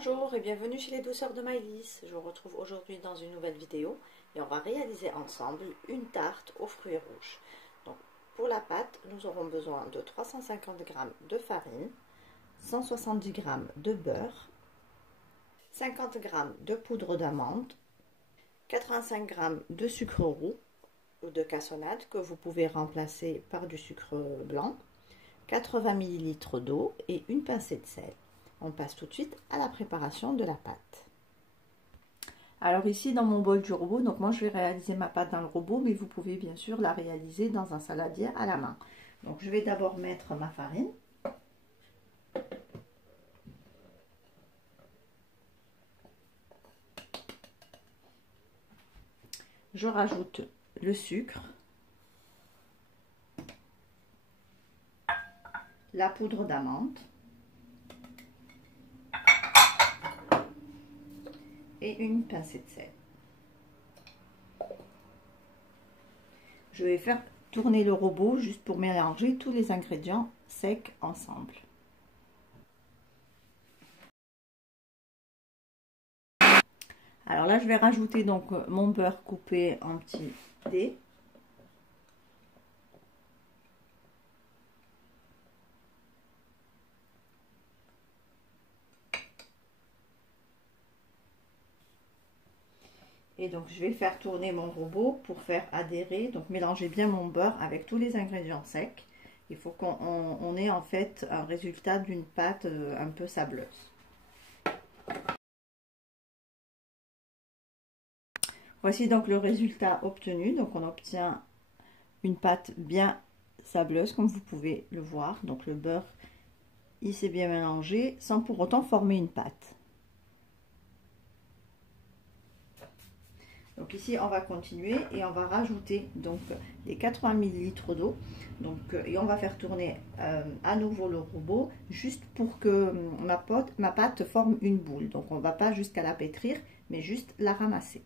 Bonjour et bienvenue chez les douceurs de Maëlys. Je vous retrouve aujourd'hui dans une nouvelle vidéo et on va réaliser ensemble une tarte aux fruits rouges. Donc pour la pâte, nous aurons besoin de 350 g de farine, 170 g de beurre, 50 g de poudre d'amande, 85 g de sucre roux ou de cassonade que vous pouvez remplacer par du sucre blanc, 80 ml d'eau et une pincée de sel. On passe tout de suite à la préparation de la pâte. Alors ici dans mon bol du robot, donc moi je vais réaliser ma pâte dans le robot, mais vous pouvez bien sûr la réaliser dans un saladier à la main. Donc je vais d'abord mettre ma farine. Je rajoute le sucre, la poudre d'amande et une pincée de sel. Je vais faire tourner le robot juste pour mélanger tous les ingrédients secs ensemble. Alors là, je vais rajouter donc mon beurre coupé en petits dés. Et donc je vais faire tourner mon robot pour faire adhérer, donc mélanger bien mon beurre avec tous les ingrédients secs. Il faut qu'on ait en fait un résultat d'une pâte un peu sableuse. Voici donc le résultat obtenu. Donc on obtient une pâte bien sableuse comme vous pouvez le voir. Donc le beurre il s'est bien mélangé sans pour autant former une pâte. Donc ici on va continuer et on va rajouter donc les 80 ml d'eau, donc et on va faire tourner à nouveau le robot juste pour que ma pâte forme une boule. Donc on va pas jusqu'à la pétrir mais juste la ramasser.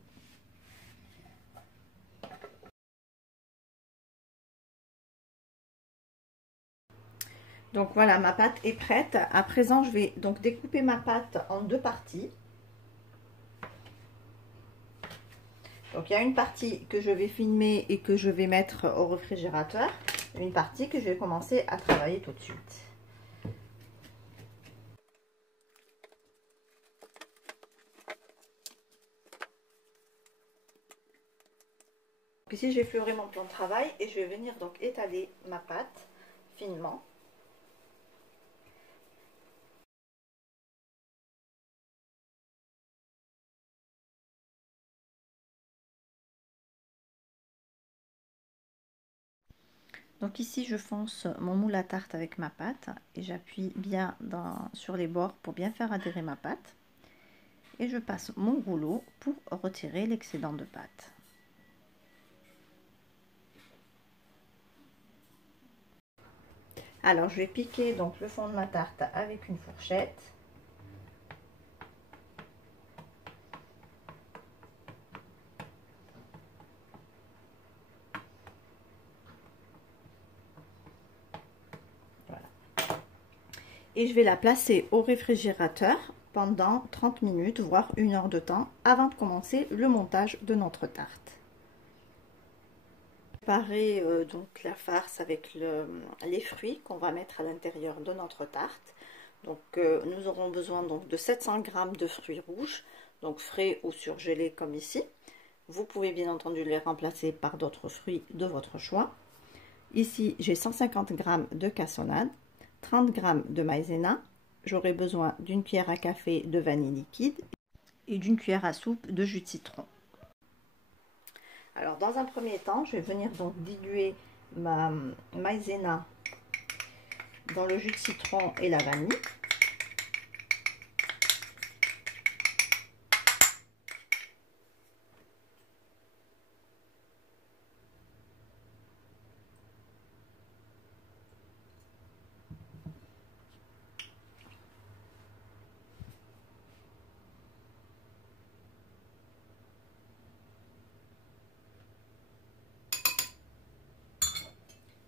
Donc voilà, ma pâte est prête. À présent je vais donc découper ma pâte en deux parties. Donc il y a une partie que je vais filmer et que je vais mettre au réfrigérateur, une partie que je vais commencer à travailler tout de suite. Donc ici j'ai fleuré mon plan de travail et je vais venir donc étaler ma pâte finement. Donc ici je fonce mon moule à tarte avec ma pâte et j'appuie bien sur les bords pour bien faire adhérer ma pâte. Et je passe mon rouleau pour retirer l'excédent de pâte. Alors je vais piquer donc le fond de ma tarte avec une fourchette. Et je vais la placer au réfrigérateur pendant 30 minutes, voire 1 heure de temps, avant de commencer le montage de notre tarte. Préparer donc la farce avec les fruits qu'on va mettre à l'intérieur de notre tarte. Donc nous aurons besoin donc de 700 g de fruits rouges, donc frais ou surgelés comme ici. Vous pouvez bien entendu les remplacer par d'autres fruits de votre choix. Ici j'ai 150 g de cassonade, 30 g de maïzena, j'aurai besoin d'une cuillère à café de vanille liquide et d'une cuillère à soupe de jus de citron. Alors dans un premier temps, je vais venir donc diluer ma maïzena dans le jus de citron et la vanille.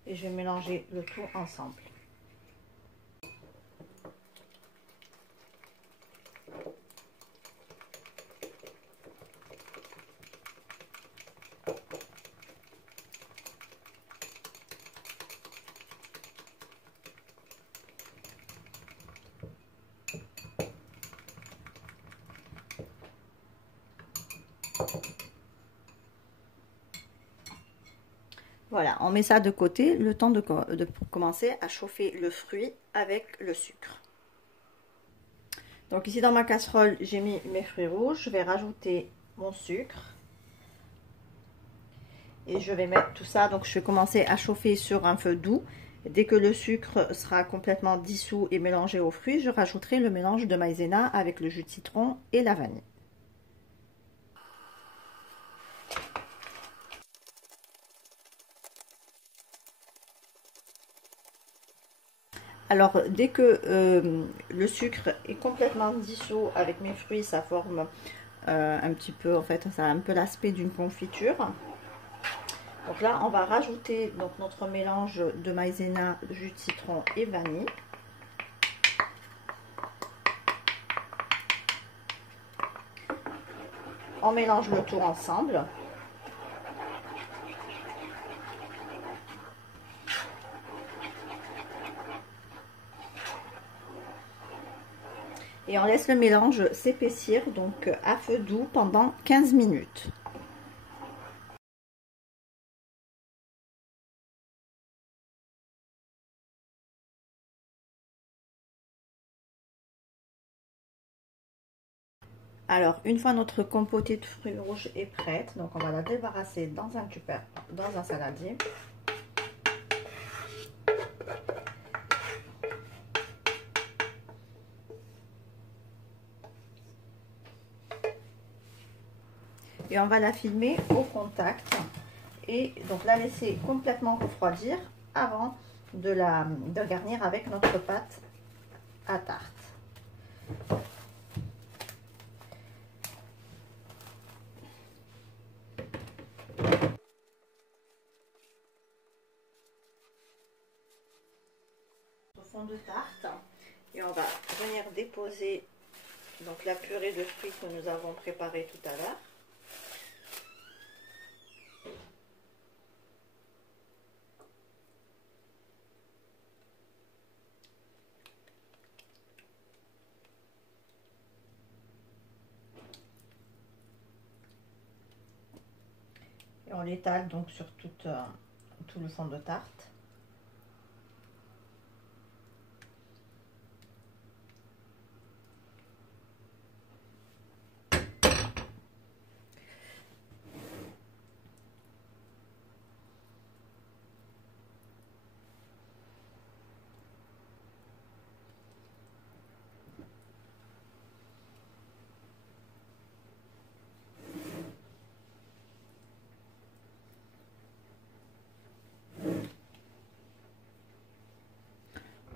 Et je vais mélanger le tout ensemble. Voilà, on met ça de côté, le temps de commencer à chauffer le fruit avec le sucre. Donc ici dans ma casserole, j'ai mis mes fruits rouges. Je vais rajouter mon sucre. Et je vais mettre tout ça, donc je vais commencer à chauffer sur un feu doux. Dès que le sucre sera complètement dissous et mélangé aux fruits, je rajouterai le mélange de maïzena avec le jus de citron et la vanille. Alors, dès que le sucre est complètement dissous avec mes fruits, ça forme un petit peu, en fait, ça a un peu l'aspect d'une confiture. Donc là, on va rajouter donc, notre mélange de maïzena, jus de citron et vanille. On mélange le tout ensemble. Et on laisse le mélange s'épaissir donc à feu doux pendant 15 minutes. Alors, une fois notre compotée de fruits rouges est prête, donc on va la débarrasser dans un saladier. Et on va la filmer au contact et donc la laisser complètement refroidir avant de garnir avec notre pâte à tarte. Fond de tarte et on va venir déposer donc la purée de fruits que nous avons préparée tout à l'heure. Et on l'étale donc sur tout le fond de tarte.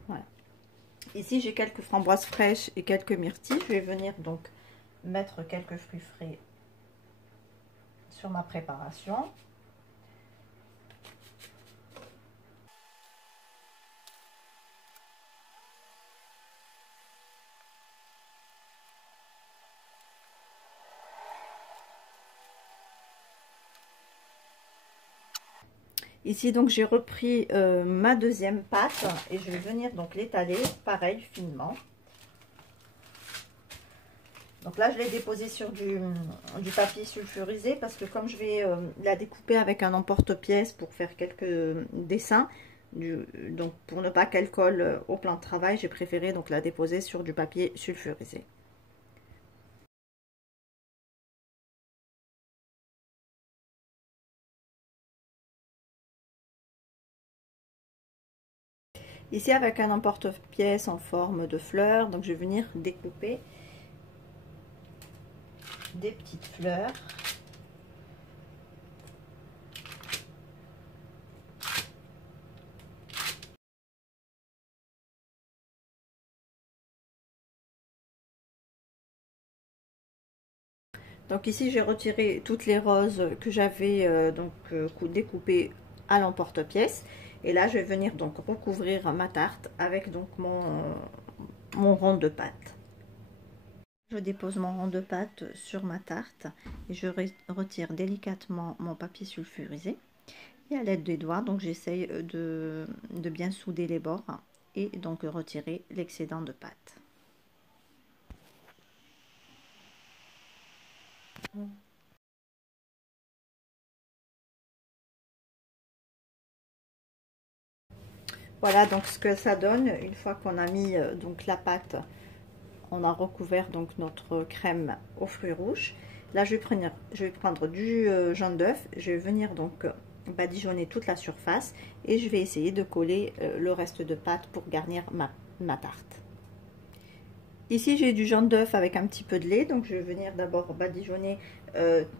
Voilà. Ici j'ai quelques framboises fraîches et quelques myrtilles. Je vais venir donc mettre quelques fruits frais sur ma préparation. Ici donc j'ai repris ma deuxième pâte et je vais venir donc l'étaler pareil finement. Donc là je l'ai déposé sur du papier sulfurisé parce que comme je vais la découper avec un emporte-pièce pour faire quelques dessins, donc pour ne pas qu'elle colle au plan de travail, j'ai préféré donc la déposer sur du papier sulfurisé. Ici avec un emporte-pièce en forme de fleurs, donc je vais venir découper des petites fleurs. Donc ici j'ai retiré toutes les roses que j'avais découpées à l'emporte-pièce. Et là je vais venir donc recouvrir ma tarte avec donc mon rond de pâte. Je dépose mon rond de pâte sur ma tarte et je retire délicatement mon papier sulfurisé. Et à l'aide des doigts, donc j'essaye de bien souder les bords et donc retirer l'excédent de pâte. Voilà donc ce que ça donne une fois qu'on a mis donc la pâte, on a recouvert donc notre crème aux fruits rouges. Là je vais prendre du jaune d'œuf, je vais venir donc badigeonner toute la surface et je vais essayer de coller le reste de pâte pour garnir ma tarte. Ici j'ai du jaune d'œuf avec un petit peu de lait, donc je vais venir d'abord badigeonner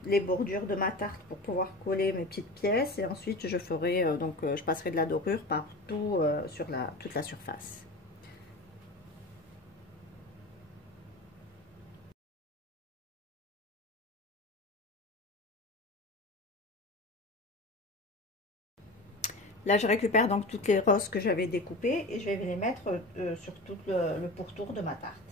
les bordures de ma tarte pour pouvoir coller mes petites pièces, et ensuite je ferai je passerai de la dorure partout sur toute la surface. Là je récupère donc toutes les roses que j'avais découpées et je vais les mettre sur tout le pourtour de ma tarte.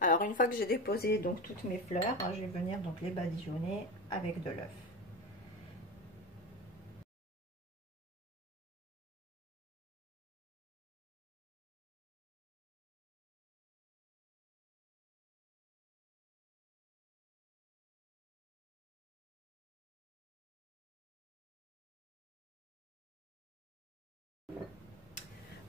Alors une fois que j'ai déposé donc toutes mes fleurs, je vais venir donc les badigeonner avec de l'œuf.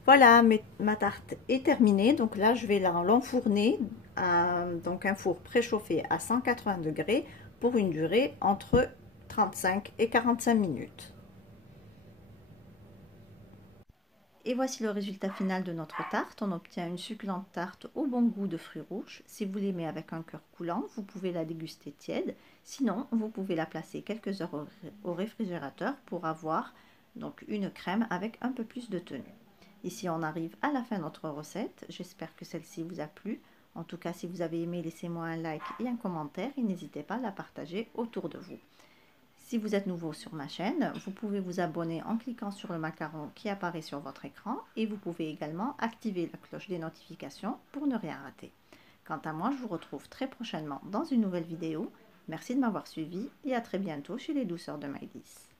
Voilà, ma tarte est terminée. Donc là, je vais l'enfourner à donc un four préchauffé à 180 degrés pour une durée entre 35 et 45 minutes. Et voici le résultat final de notre tarte. On obtient une succulente tarte au bon goût de fruits rouges. Si vous l'aimez avec un cœur coulant, vous pouvez la déguster tiède. Sinon, vous pouvez la placer quelques heures au réfrigérateur pour avoir donc une crème avec un peu plus de tenue. Ici, on arrive à la fin de notre recette. J'espère que celle-ci vous a plu. En tout cas, si vous avez aimé, laissez-moi un like et un commentaire et n'hésitez pas à la partager autour de vous. Si vous êtes nouveau sur ma chaîne, vous pouvez vous abonner en cliquant sur le macaron qui apparaît sur votre écran et vous pouvez également activer la cloche des notifications pour ne rien rater. Quant à moi, je vous retrouve très prochainement dans une nouvelle vidéo. Merci de m'avoir suivi et à très bientôt chez les douceurs de Maëlys.